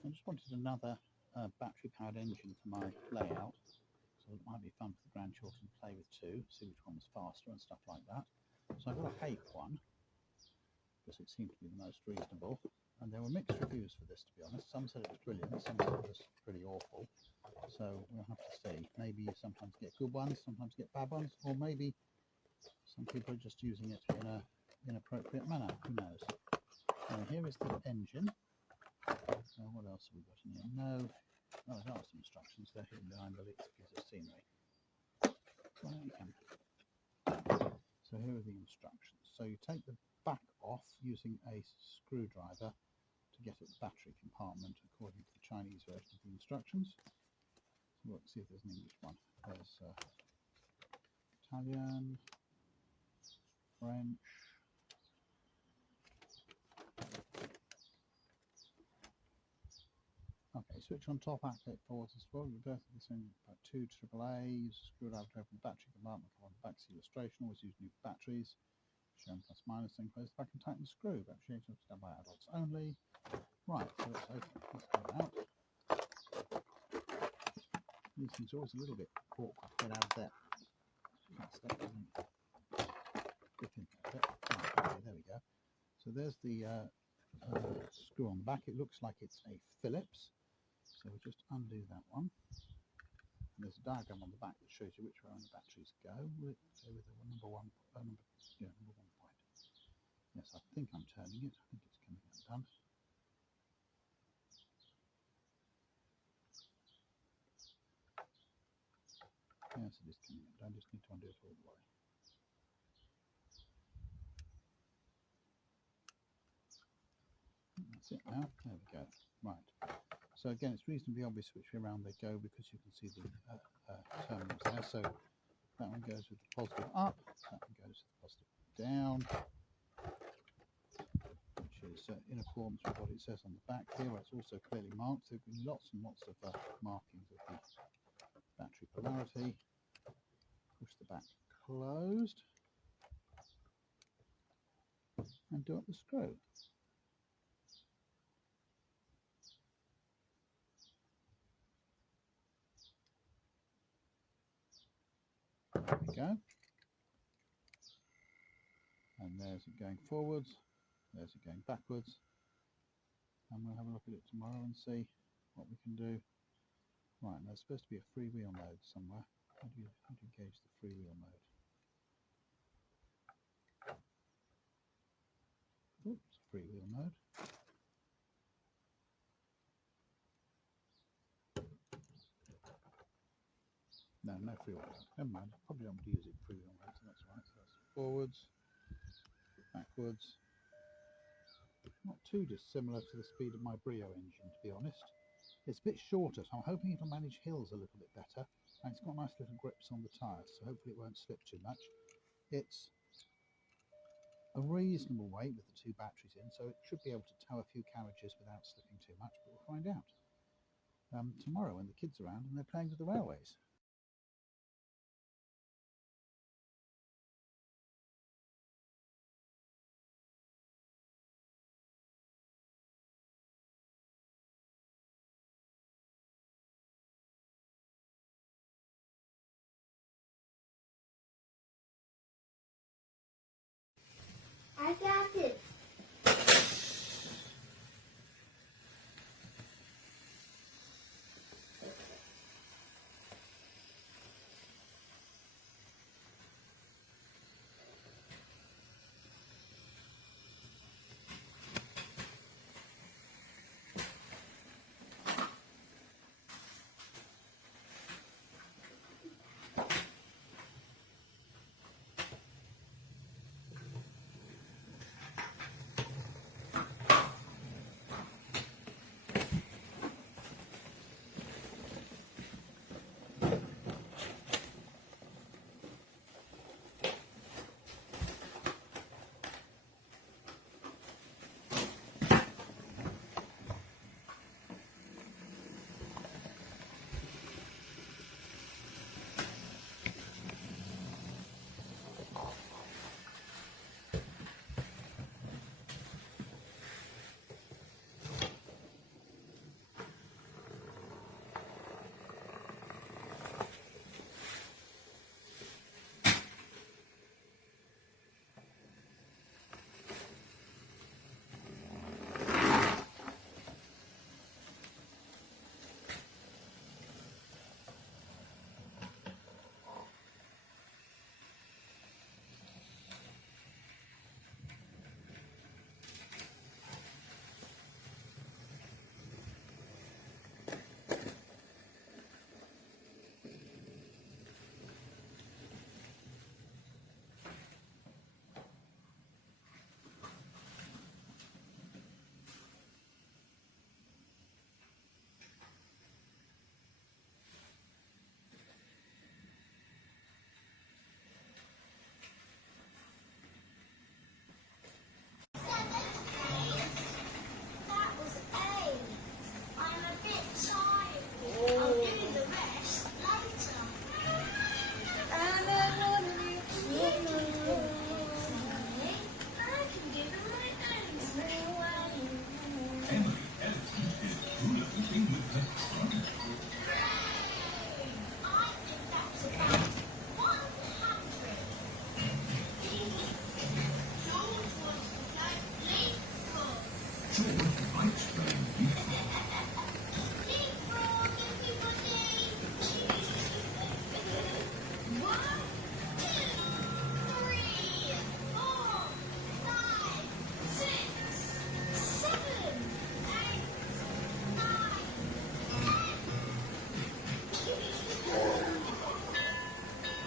I just wanted another battery-powered engine for my layout, so it might be fun for the grandchildren to play with too, see which one was faster and stuff like that. So I've got a Hape one, because it seemed to be the most reasonable, and there were mixed reviews for this, to be honest. Some said it was brilliant, some said it was pretty awful. So we'll have to see. Maybe you sometimes get good ones, sometimes get bad ones, or maybe some people are just using it in an inappropriate manner. Who knows? Now here is the engine. What else have we got in here? No. Oh, there are some instructions. They're hidden behind the little piece of scenery. Well, you can. So here are the instructions. So you take the back off using a screwdriver to get at the battery compartment according to the Chinese version of the instructions. So let's see if there's an English one. There's Italian, French. Okay, switch on top, activate forwards as well. Reverse this in about 2 AAA. Use a screwdriver to open the battery compartment. Come on the back's illustration. Always use new batteries. Shown plus minus. Then close the back and tighten the screw. Battery engine done by adults only. Right, so let's open. Let's get it out. These things are always a little bit awkward to get out of there. That doesn't grip in there. Right, okay, there we go. So there's the screw on the back. It looks like it's a Phillips. So we'll just undo that one. And there's a diagram on the back that shows you which way the batteries go. With the number one point. Yes, I think I'm turning it. I think it's coming undone. Yes, it is coming undone. I just need to undo it all the way. That's it now. There we go. Right. So again, it's reasonably obvious which way around they go because you can see the terminals there. So that one goes with the positive up, that one goes with the positive down, which is in accordance with what it says on the back here, where it's also clearly marked. There have been lots and lots of markings of the battery polarity. Push the back closed and do up the screw. There we go. And there's it going forwards, there's it going backwards. And we'll have a look at it tomorrow and see what we can do. Right, and there's supposed to be a freewheel mode somewhere. How do you gauge the freewheel mode? Oops, freewheel mode. No freewheel mode. Never mind, probably don't want to use it freewheel mode, so that's right. So that's forwards, backwards. Not too dissimilar to the speed of my Brio engine, to be honest. It's a bit shorter, so I'm hoping it'll manage hills a little bit better. And it's got nice little grips on the tyres, so hopefully it won't slip too much. It's a reasonable weight with the 2 batteries in, so it should be able to tow a few carriages without slipping too much, but we'll find out tomorrow when the kids are around and they're playing with the railways. I got it.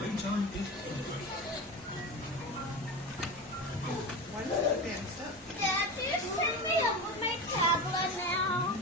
Why is it advanced up? Dad, you send me over my tablet now?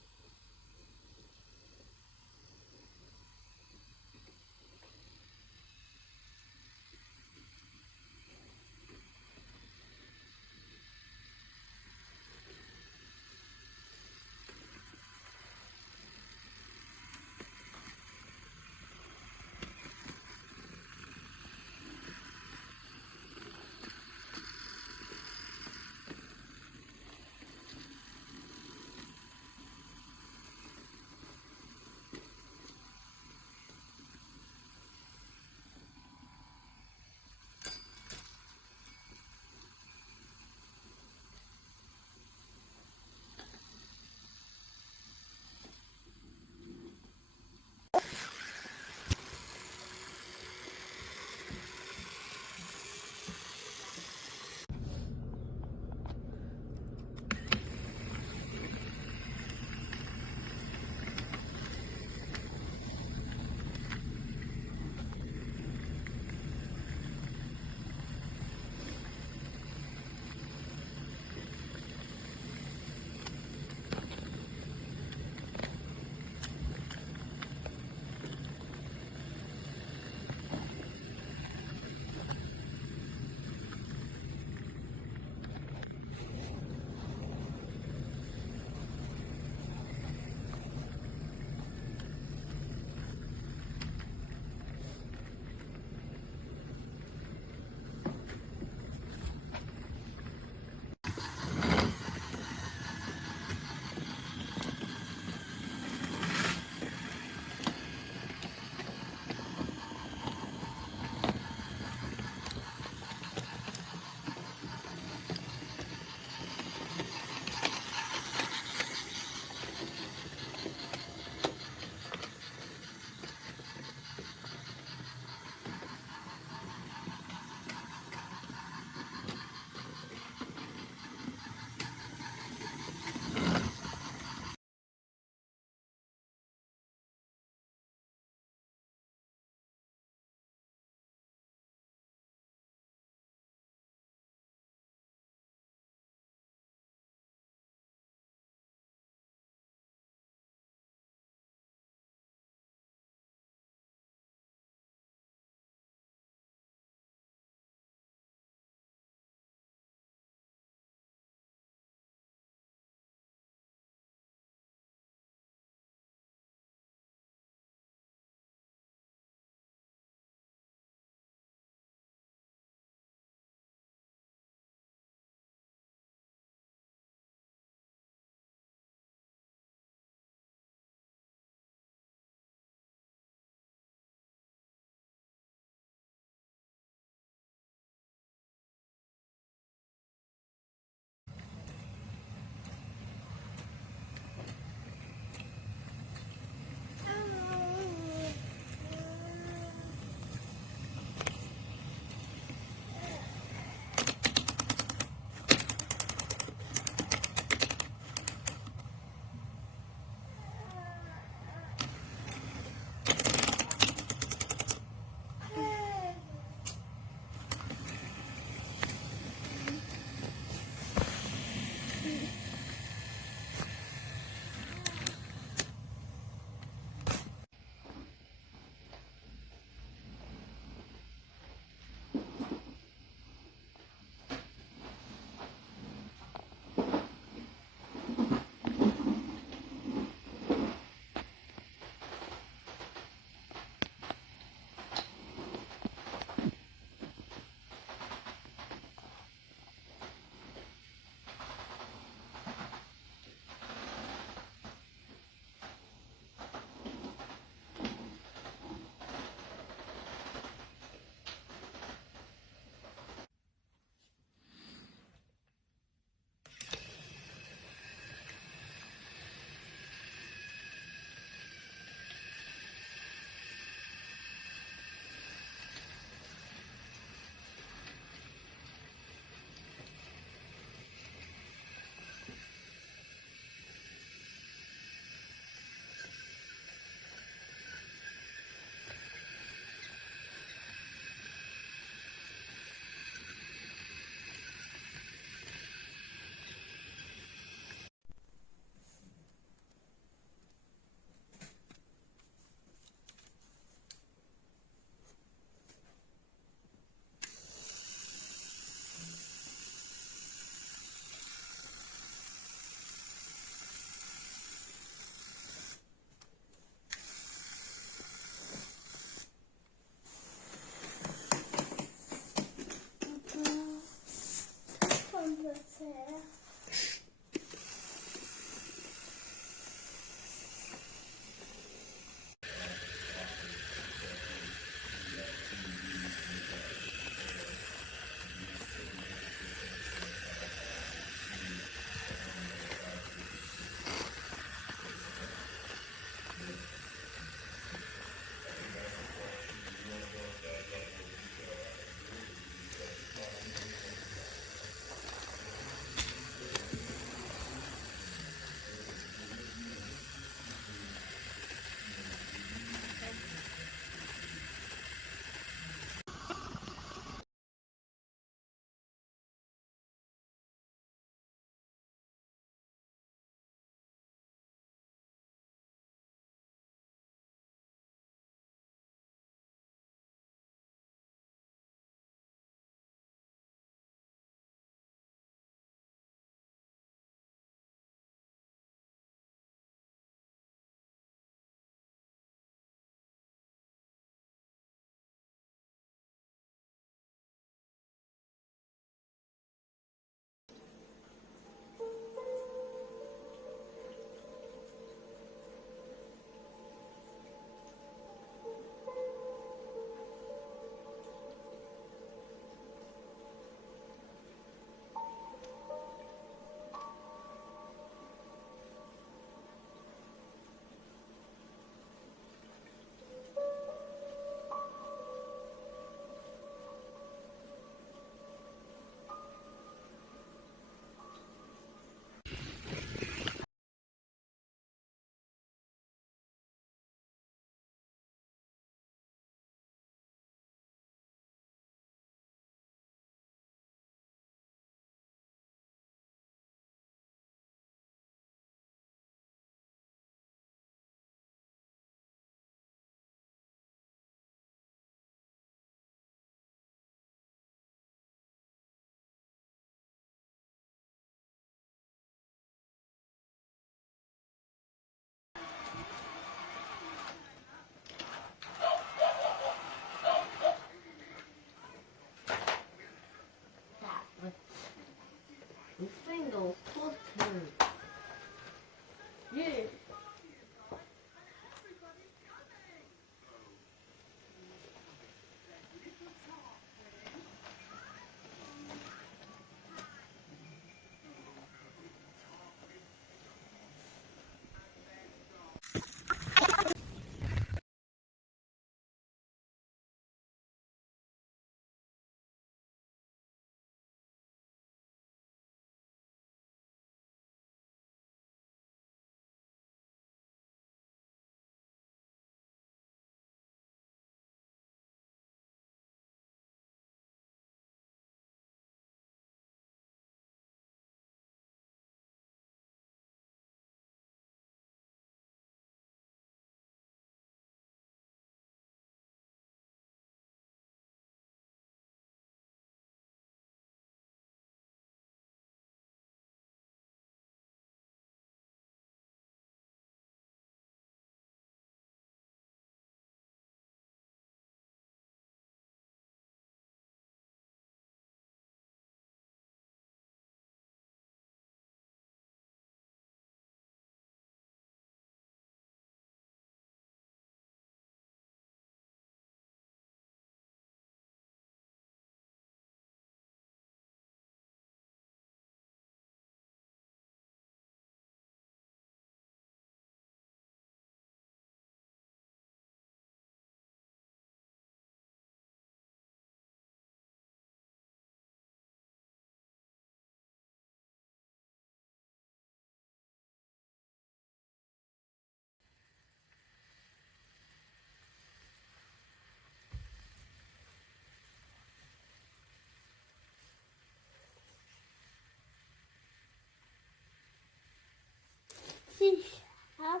Sicher.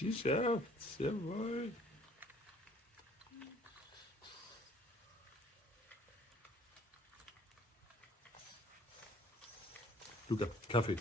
Die schafft's, jawohl. Luca, Kaffee.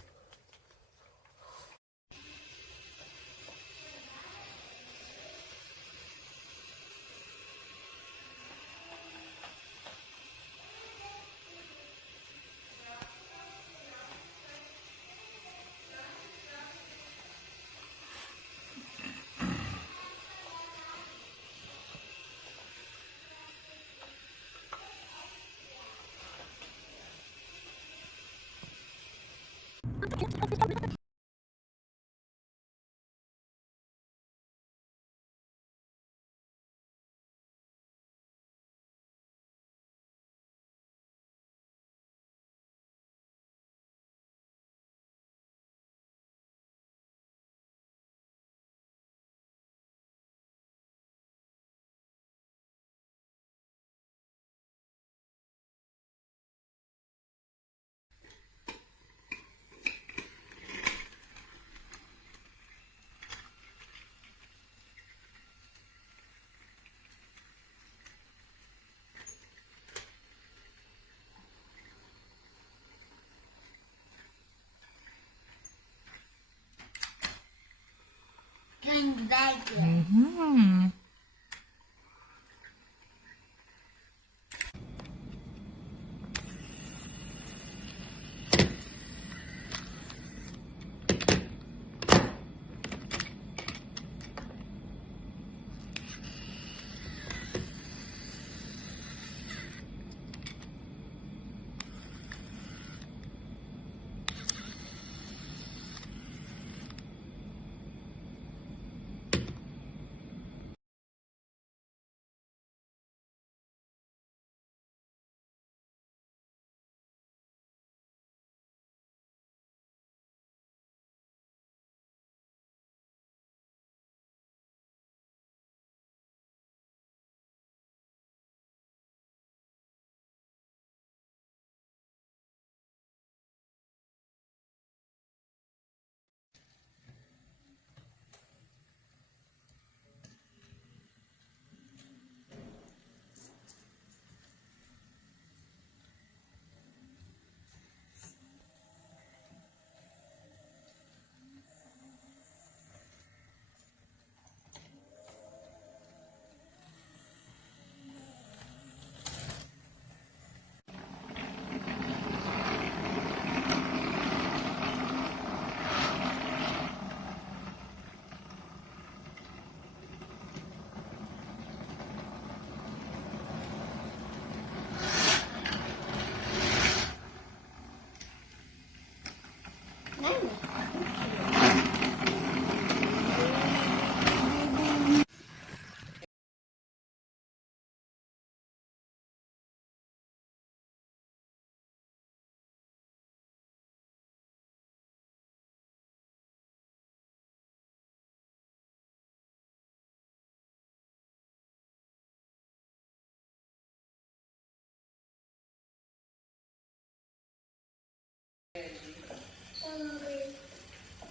Kein Weg.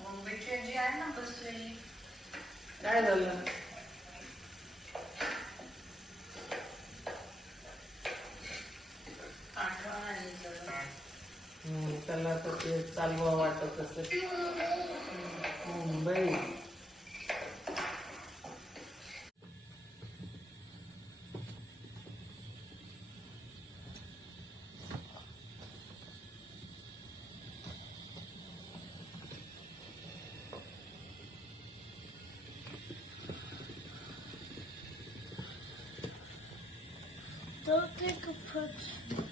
मुंबईची आहे ना बसलेली. काय झालं? आठवण आली जरा. त्याला तर ते चालवा वाटत असेल. Mumbai Don't take a picture.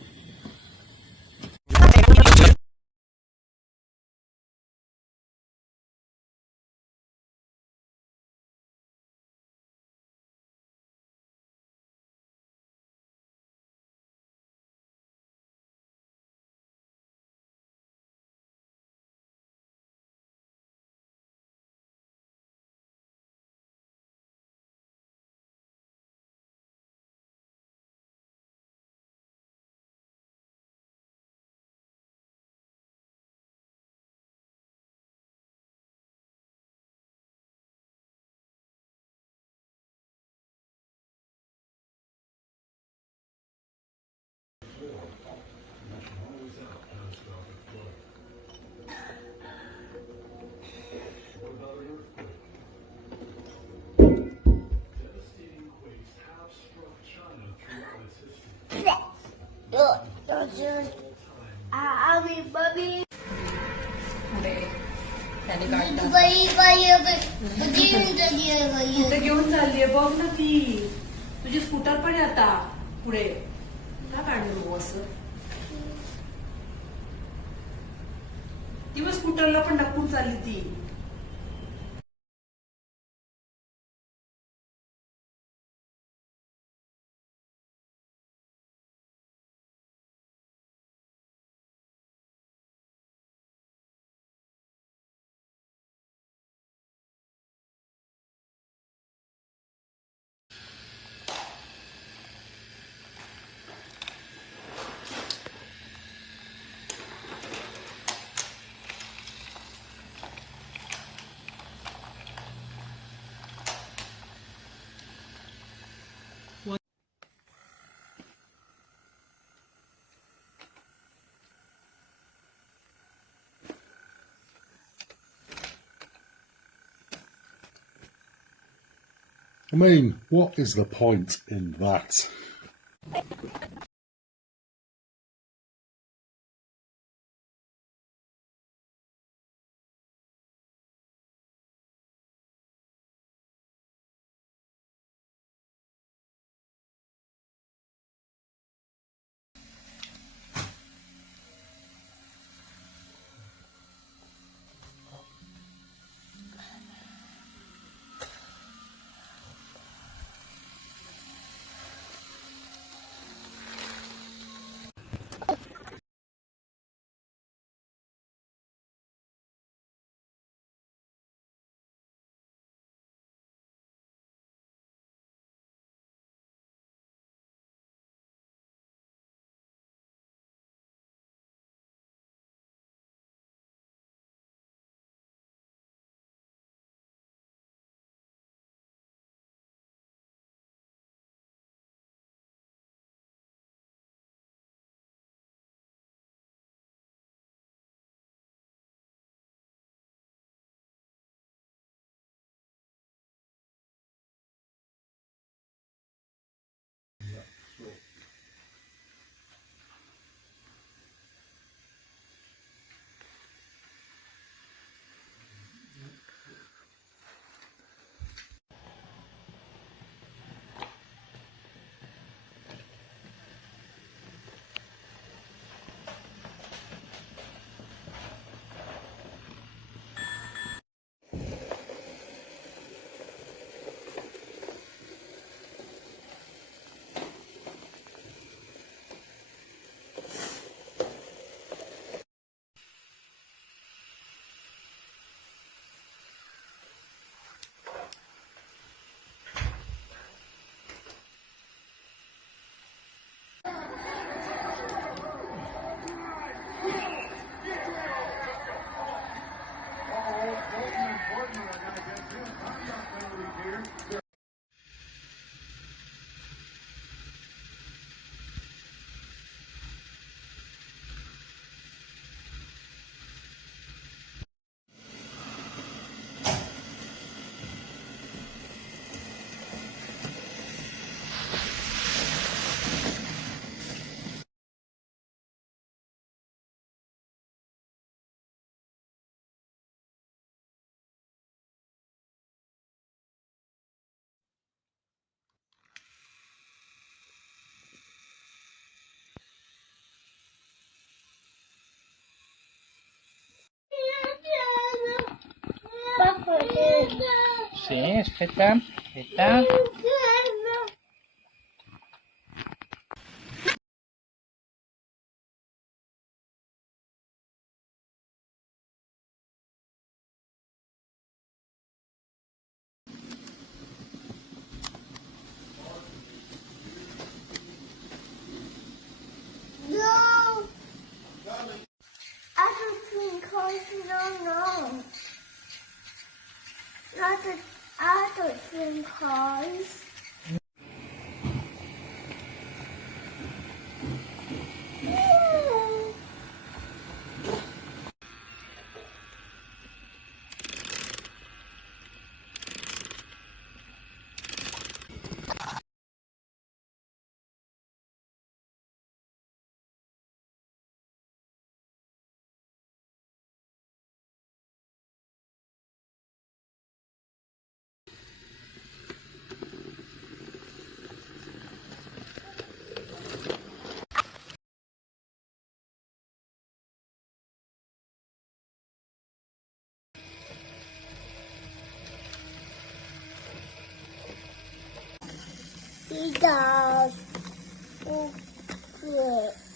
कुठे घेऊन चाललीये बघ ना ती तुझी स्कूटर पण आहे आता पुढे का काढलं मग असं ती मग स्कूटरला पण टाकून चालली ती I mean, what is the point in that? Sí, aspetta, aspetta. No. I don't think no. Not the other twin cars. He does. Oh, good.